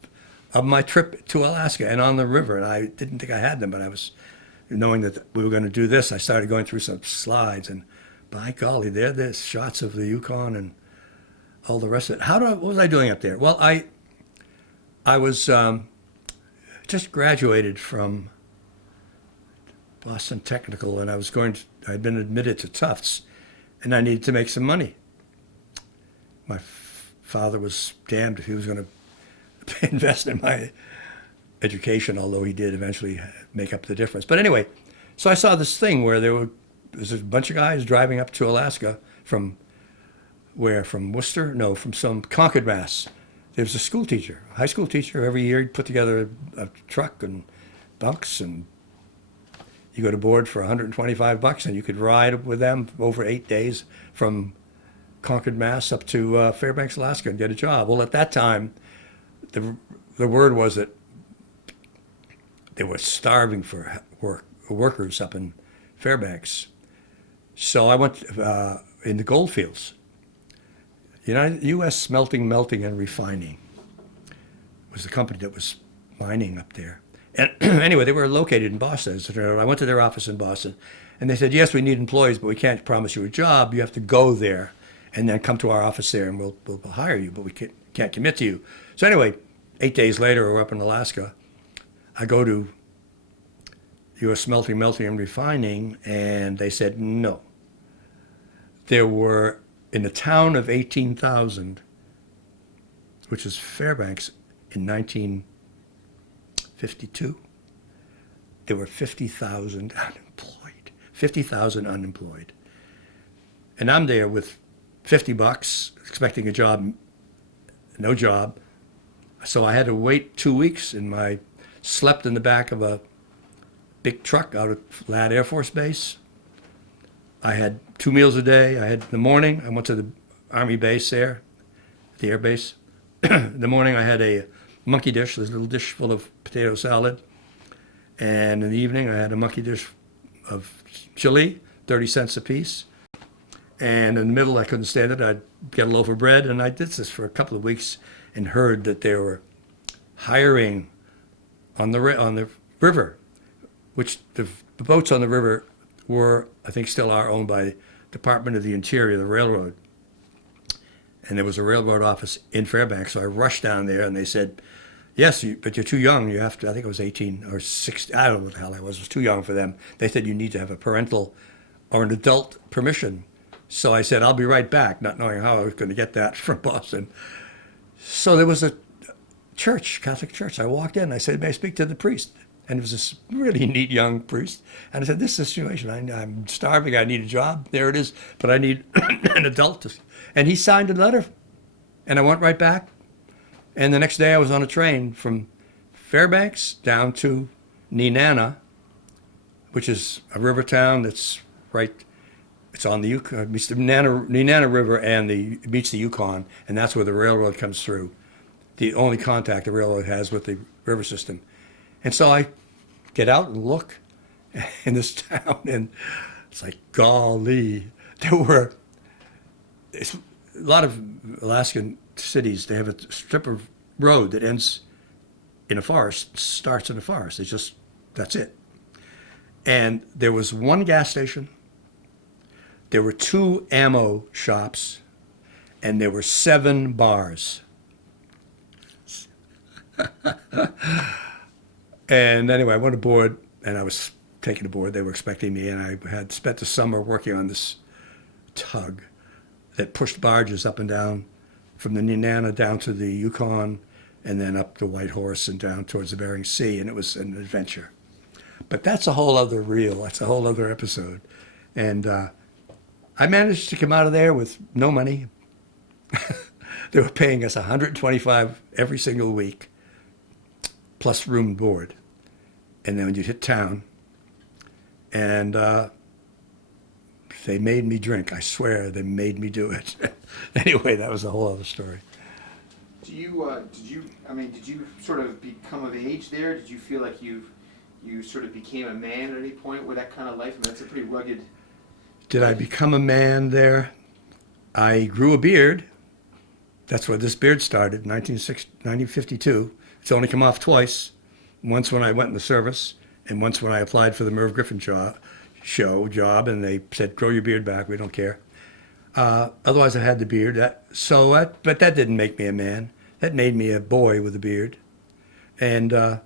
my trip to Alaska and on the river. And I didn't think I had them, but I was, knowing that we were going to do this, I started going through some slides. And by golly, there there's shots of the Yukon and all the rest of it. What was I doing up there? Well, I was just graduated from Boston Technical, and I'd been admitted to Tufts, and I needed to make some money. My father was damned if he was going to invest in my education, although he did eventually make up the difference. But anyway, so I saw this thing where there was a bunch of guys driving up to Alaska from Worcester? No, from some Concord, Mass. There was a school teacher, high school teacher. Every year he'd put together a truck and bunks, and you go to board for $125, and you could ride with them over 8 days from Concord, Mass, up to Fairbanks, Alaska, and get a job. Well, at that time, the word was that they were starving for workers up in Fairbanks. So I went in the gold fields. U.S. Smelting, Melting, and Refining was the company that was mining up there. And anyway, they were located in Boston. So I went to their office in Boston, and they said, yes, we need employees, but we can't promise you a job. You have to go there and then come to our office there, and we'll hire you, but we can't commit to you. So anyway, 8 days later, we're up in Alaska. I go to U.S. Smelting, Melting, and Refining, and they said no. There were, in the town of 18,000, which was Fairbanks in 1952, there were 50,000 unemployed. 50,000 unemployed. And I'm there with $50, expecting a job, no job. So I had to wait 2 weeks, and slept in the back of a big truck out at Ladd Air Force Base. I had 2 meals a day. I had in the morning, I went to the Army base there, the air base. In the morning, I had a monkey dish, this little dish full of potato salad. And in the evening, I had a monkey dish of chili, 30 cents a piece. And in the middle, I couldn't stand it. I'd get a loaf of bread, and I did this for a couple of weeks and heard that they were hiring on the river, which the boats on the river were, I think still are, owned by Department of the Interior, the railroad. And there was a railroad office in Fairbanks, so I rushed down there, and they said, yes, but you're too young. You have to, I think it was 18 or 16, I don't know what the hell I was. It was too young for them. They said you need to have a parental or an adult permission. So I said, I'll be right back, not knowing how I was going to get that from Boston. So there was a church, Catholic church. I walked in, I said, may I speak to the priest? And it was this really neat young priest. And I said, this situation, I'm starving, I need a job. There it is. But I need an adult. And he signed a letter. And I went right back. And the next day I was on a train from Fairbanks down to Nenana, which is a river town that's right, it's on the Yukon, meets the Nenana River and it meets the Yukon. And that's where the railroad comes through. The only contact the railroad has with the river system. And so I get out and look in this town, and it's like, golly, it's a lot of Alaskan cities, they have a strip of road that ends in a forest, starts in a forest. That's it. And there was one gas station, there were 2 ammo shops, and there were 7 bars. And anyway, I went aboard, and I was taken aboard. They were expecting me, and I had spent the summer working on this tug that pushed barges up and down from the Nenana down to the Yukon, and then up the White Horse and down towards the Bering Sea, and it was an adventure. But that's a whole other reel. That's a whole other episode. And I managed to come out of there with no money. They were paying us $125 every single week, plus room and board. And then when you hit town, and they made me drink. I swear, they made me do it. Anyway, that was a whole other story. Did you sort of become of age there? Did you feel like you sort of became a man at any point with that kind of life? I mean, that's a pretty rugged. Did I become a man there? I grew a beard. That's where this beard started, 1952. It's only come off twice. Once when I went in the service, and once when I applied for the Merv Griffin job, and they said, grow your beard back, we don't care. Otherwise, I had the beard. But that didn't make me a man. That made me a boy with a beard. And, have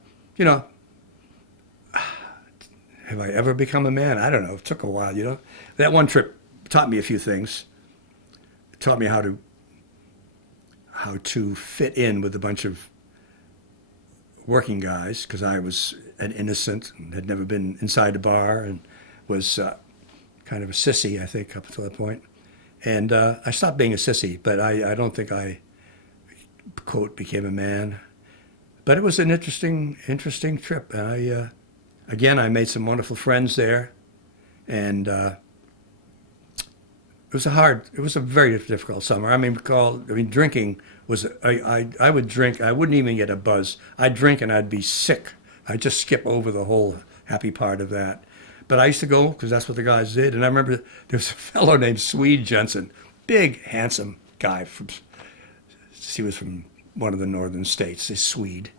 I ever become a man? I don't know. It took a while, That one trip taught me a few things. It taught me how to fit in with a bunch of working guys, because I was an innocent and had never been inside a bar and was kind of a sissy, I think, up until that point. And I stopped being a sissy, but I don't think I, quote, became a man. But it was an interesting trip. And I made some wonderful friends there. And it was a very difficult summer. Drinking was, I would drink, I wouldn't even get a buzz. I'd drink and I'd be sick. I'd just skip over the whole happy part of that. But I used to go because that's what the guys did. And I remember there was a fellow named Swede Jensen, big, handsome guy. He was from one of the northern states, a Swede.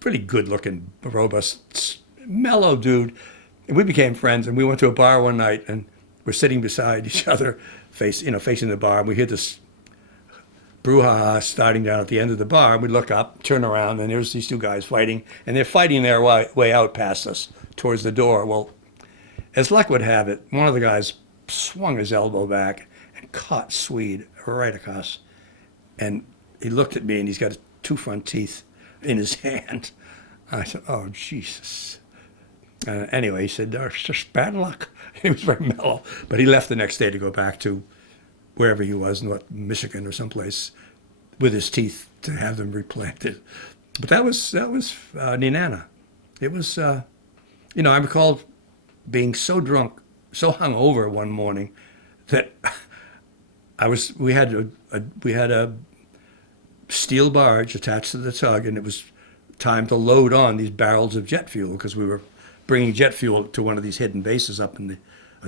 Pretty good-looking, robust, mellow dude. And we became friends, and we went to a bar one night, and we're sitting beside each other, facing the bar, and we hear this brouhaha starting down at the end of the bar, and we look up, turn around, and there's these 2 guys fighting, and they're fighting their way out past us towards the door. Well, as luck would have it, one of the guys swung his elbow back and caught Swede right across. And he looked at me, and he's got 2 front teeth in his hand. I said, oh, Jesus. Anyway, he said, it's just bad luck. He was very mellow. But he left the next day to go back to wherever he was, Michigan or someplace, with his teeth to have them replanted. But that was Nenana. It was, I recall being so drunk, so hungover one morning that we had a steel barge attached to the tug, and it was time to load on these barrels of jet fuel because we were bringing jet fuel to one of these hidden bases up in the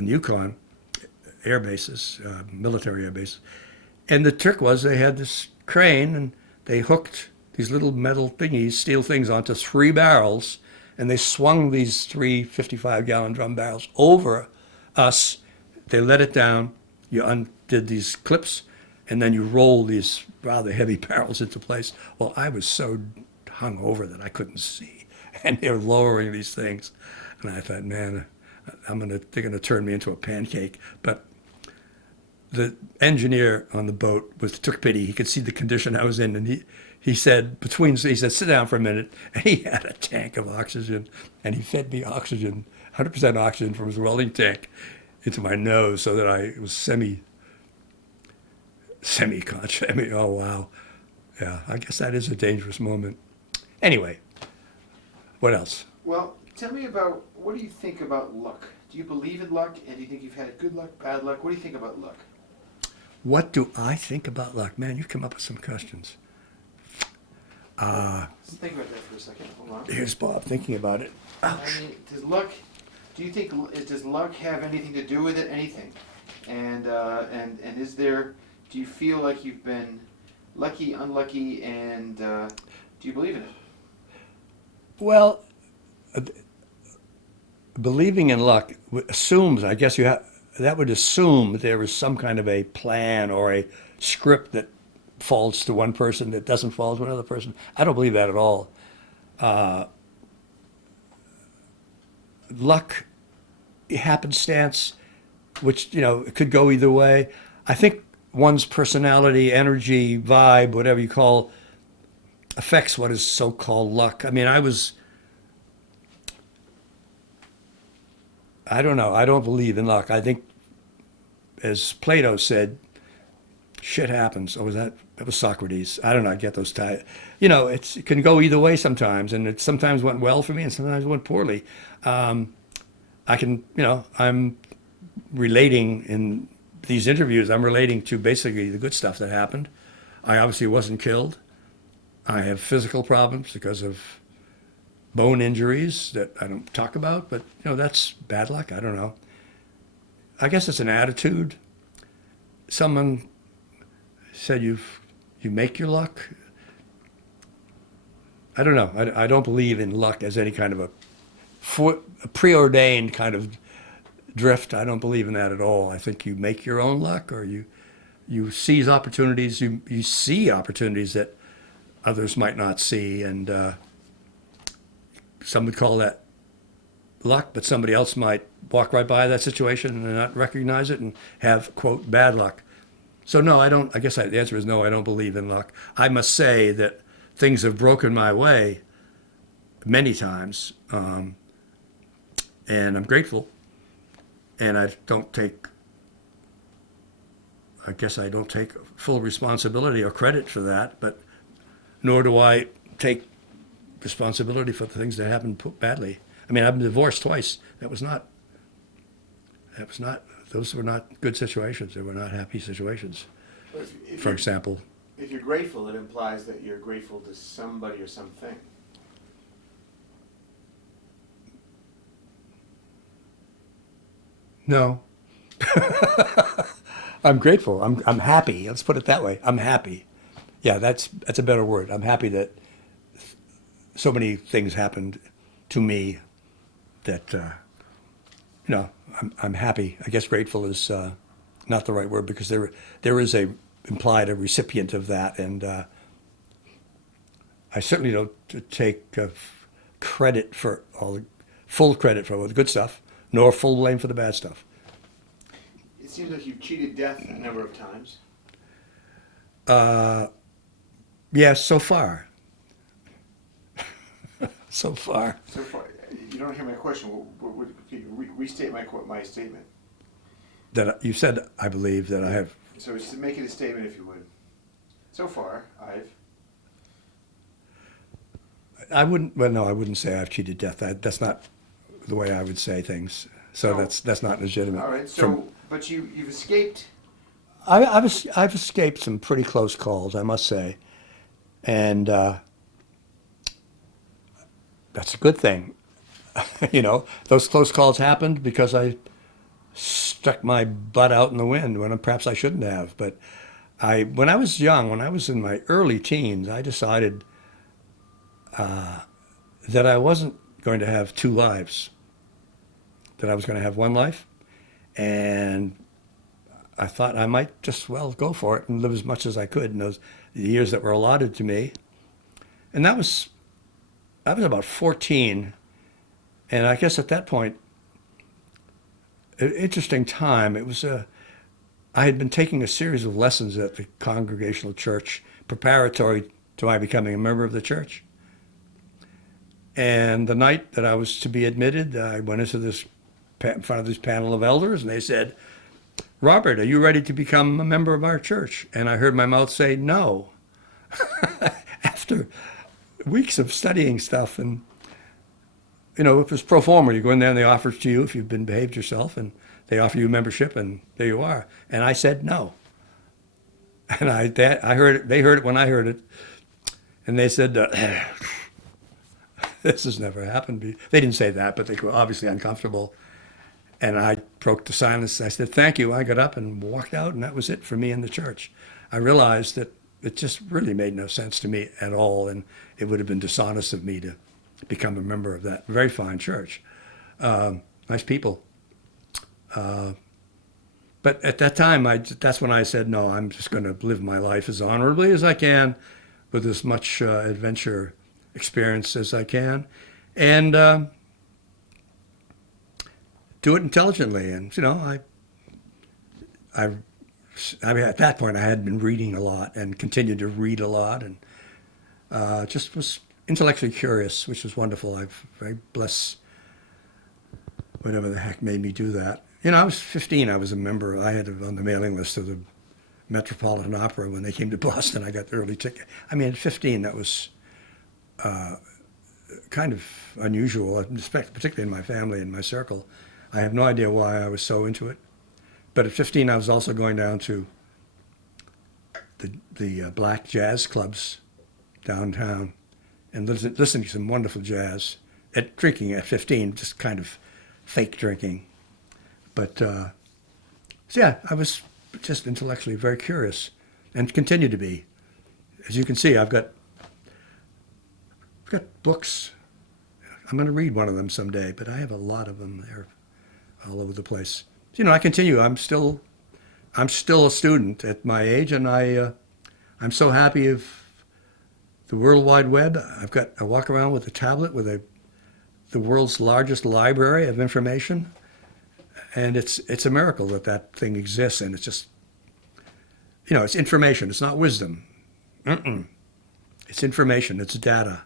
Yukon, air bases, military air bases. And the trick was they had this crane, and they hooked these little metal thingies, steel things, onto 3 barrels, and they swung these 3 55-gallon drum barrels over us. They let it down. You undid these clips, and then you roll these rather heavy barrels into place. Well, I was so hungover that I couldn't see, and they were lowering these things. And I thought, man, they're gonna turn me into a pancake. But the engineer on the boat took pity. He could see the condition I was in, and he said, sit down for a minute. And he had a tank of oxygen, and he fed me oxygen, 100% oxygen from his welding tank into my nose so that I was semi-conscious. I mean, oh, wow. Yeah, I guess that is a dangerous moment. Anyway, what else? Well, tell me about, what do you think about luck? Do you believe in luck, and do you think you've had good luck, bad luck? What do you think about luck? What do I think about luck? Man, you come up with some questions. Just think about that for a second. Hold on. Here's Bob thinking about it. I mean, do you think, does luck have anything to do with it? Anything? And is there, do you feel like you've been lucky, unlucky, and do you believe in it? Well, believing in luck assumes, I guess that would assume there is some kind of a plan or a script that falls to one person that doesn't fall to another person. I don't believe that at all. Luck, happenstance, which, it could go either way. I think one's personality, energy, vibe, whatever you call, affects what is so-called luck. I mean, I don't know. I don't believe in luck. I think, as Plato said, shit happens. Oh, that was Socrates. I don't know. I get those tied. It can go either way sometimes, and it sometimes went well for me, and sometimes it went poorly. I'm relating in these interviews. I'm relating to basically the good stuff that happened. I obviously wasn't killed. I have physical problems because of bone injuries that I don't talk about, but that's bad luck. I don't know. I guess it's an attitude. Someone said you make your luck. I don't know. I don't believe in luck as any kind of a preordained kind of drift. I don't believe in that at all. I think you make your own luck, or you seize opportunities. You see opportunities that others might not see, and some would call that luck, but somebody else might walk right by that situation and not recognize it and have, quote, bad luck. So no, I don't. I guess the answer is no, I don't believe in luck. I must say that things have broken my way many times, and I'm grateful. And I don't take full responsibility or credit for that, but nor do I take responsibility for the things that happened badly. I mean, I've been divorced twice. Those were not good situations. They were not happy situations. For example. If you're grateful, it implies that you're grateful to somebody or something. No. I'm grateful. I'm happy. Let's put it that way. I'm happy. Yeah, that's a better word. I'm happy that so many things happened to me that I'm happy. I guess grateful is not the right word, because there is implied a recipient of that, and I certainly don't take full credit for all the good stuff, nor full blame for the bad stuff. It seems like you've cheated death a number of times. Yes, so far. So far. So far, you don't hear my question. Can you restate my statement? That you said, I believe that I have. So just make it a statement, if you would. So far, I wouldn't say I've cheated death. That's not the way I would say things. So that's not legitimate. All right. So, but you've escaped. I've escaped some pretty close calls, I must say, and that's a good thing. Those close calls happened because I stuck my butt out in the wind when perhaps I shouldn't have. But when I was young, when I was in my early teens, I decided that I wasn't going to have two lives, that I was going to have one life, and I thought I might just, go for it and live as much as I could in the years that were allotted to me. And I was about 14, and I guess at that point, an interesting time. It was I had been taking a series of lessons at the Congregational Church preparatory to my becoming a member of the church. And the night that I was to be admitted, I went into this in front of this panel of elders, and they said, "Robert, are you ready to become a member of our church?" And I heard my mouth say no. After weeks of studying stuff, and if it's pro forma, you go in there and they offer it to you if you've been behaved yourself, and they offer you membership, and there you are. And I said no. And I heard it. They heard it when I heard it, and they said, "This has never happened." They didn't say that, but they were obviously uncomfortable. And I broke the silence. I said, "Thank you." I got up and walked out, and that was it for me in the church. I realized that it just really made no sense to me at all, and it would have been dishonest of me to become a member of that very fine church. Nice people. But at that time, that's when I said, no, I'm just going to live my life as honorably as I can, with as much adventure experience as I can, and do it intelligently. And I mean, at that point, I had been reading a lot and continued to read a lot, and just was intellectually curious, which was wonderful. I'm very blessed, whatever the heck made me do that. I was 15. I was a member. I had on the mailing list of the Metropolitan Opera when they came to Boston. I got the early ticket. I mean, at 15, that was kind of unusual, particularly in my family and my circle. I have no idea why I was so into it. But at 15, I was also going down to the black jazz clubs downtown and listening to some wonderful jazz. Drinking at 15, just kind of fake drinking. But so yeah, I was just intellectually very curious, and continue to be. As you can see, I've got books. I'm going to read one of them someday, but I have a lot of them there, all over the place. I continue. I'm still a student at my age, and I'm so happy of the World Wide Web. I walk around with a tablet with the world's largest library of information, and it's a miracle that thing exists. And it's just, it's information. It's not wisdom. It's information. It's data.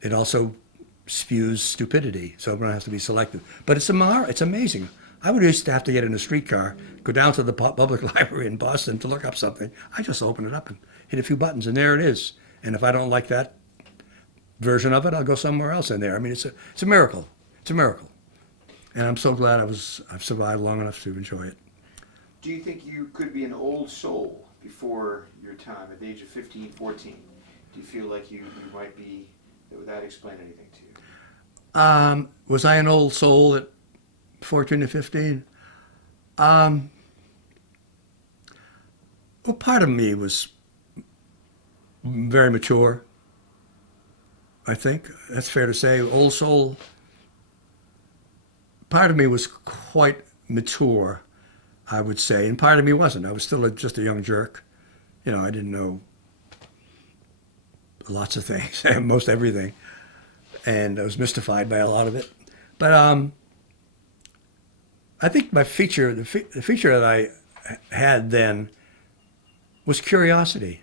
It also spews stupidity, so everyone has to be selective. But it's amazing. I would used to have to get in a streetcar, go down to the public library in Boston to look up something. I just open it up and hit a few buttons, and there it is. And if I don't like that version of it, I'll go somewhere else in there. I mean, it's a miracle. It's a miracle. And I'm so glad I've survived long enough to enjoy it. Do you think you could be an old soul before your time, at the age of 15, 14? Do you feel like you might be, would that explain anything to you? Was I an old soul at 14 to 15? Well, part of me was very mature, I think. That's fair to say. Old soul, part of me was quite mature, I would say, and part of me wasn't. I was still just a young jerk. I didn't know lots of things, most everything, and I was mystified by a lot of it. But I think the feature that I had then was curiosity.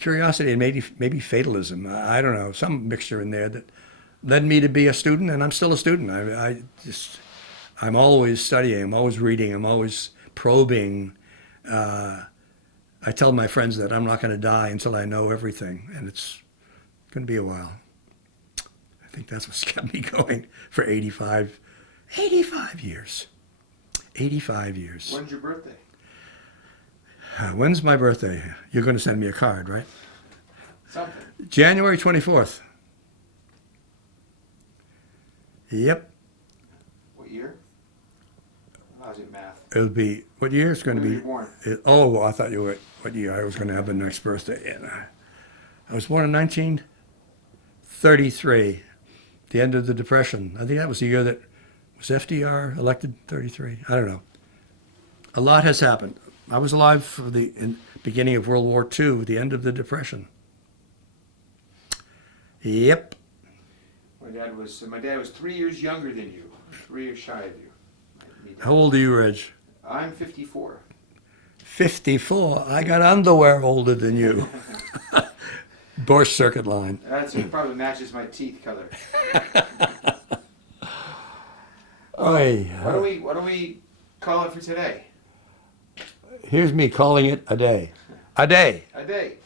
Curiosity and maybe fatalism. I don't know, some mixture in there that led me to be a student, and I'm still a student. I'm always studying. I'm always reading. I'm always probing. I tell my friends that I'm not going to die until I know everything, and it's going to be a while. I think that's what's kept me going for 85 years. 85 years. When's your birthday? When's my birthday? You're going to send me a card, right? Something. January 24th. Yep. What year? How's it math? It'll be, what year? It's going to When be. were you born? Well, I thought you were, what year I was going to have the next birthday. And I was born in 1933, the end of the Depression. I think that was the year that, was FDR elected, 33? I don't know. A lot has happened. I was alive for the beginning of World War II, the end of the Depression. Yep. My dad was 3 years younger than you, 3 years shy of you. How old are you, Reg? I'm 54. 54. I got underwear older than you. Borscht Circuit Line. That's probably matches my teeth color. Oy. What do we call it for today? Here's me calling it a day. A day. A day.